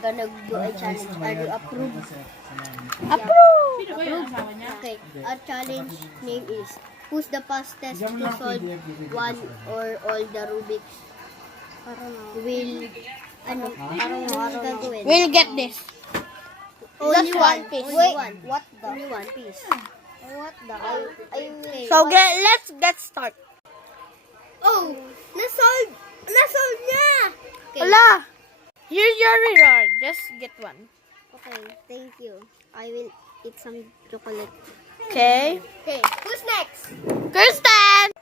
gonna do a challenge. Are you approved? Approve! Okay. Our challenge name is who's the fastest to solve one or all the Rubik's will gagawin. We'll get this. Only Just one piece. Only one. What the? Only one piece. What the? I So let's get start. Oh! Nasolve! Nasolve niya! Okay. Hala! Here's your reward. Just get one. Okay, thank you. I will eat some chocolate. Okay. Okay, who's next? Kirsten!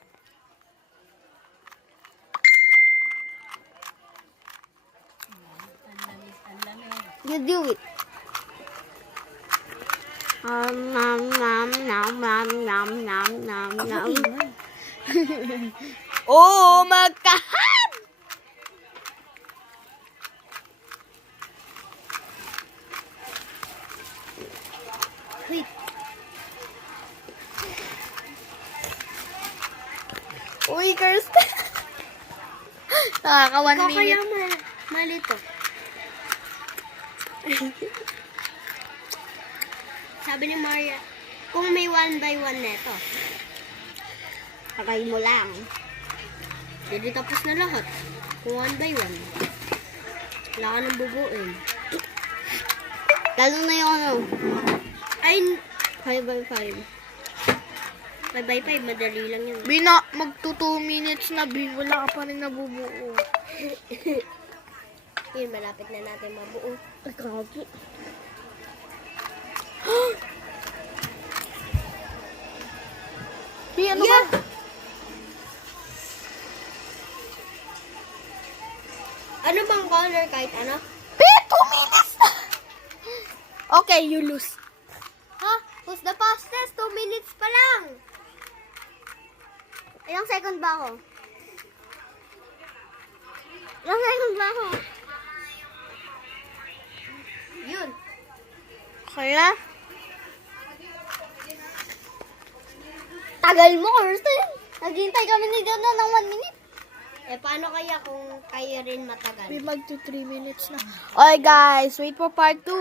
You do it. Nom nom nom nom nom nom nom nom. Oh, magkahan! Wait. Uy, Kirsten! Nakaka 1 minute. Mali to. Sabi ni Maria, kung may 1 by 1 neto, patay mo lang. Hindi tapos na lahat. Kung 1 by 1. Wala ka nang bubuin. Lalo na yung ano. Ay, 5 by 5. 5 by 5, madali lang yun. Bina, magto 2 minutes na, Bin. Wala ka pa rin nabubuo. Yun, malapit na natin mabuo. Ay, kagi. Bin, ano ba? Ano bang color kahit ano? Bin, 2 minutes na! Okay, you lose. Ha? Who's the fastest? 2 minutes pa lang. Ilang second ba ako? Ilang second ba ako? Yun. Kaya? Tagal mo, Kirsten. Naghintay kami ni Ganda ng 1 minute. Eh, paano kaya kung kayo rin matagal? Bin, magto 3 minutes na. Okay, guys. Wait for part 2.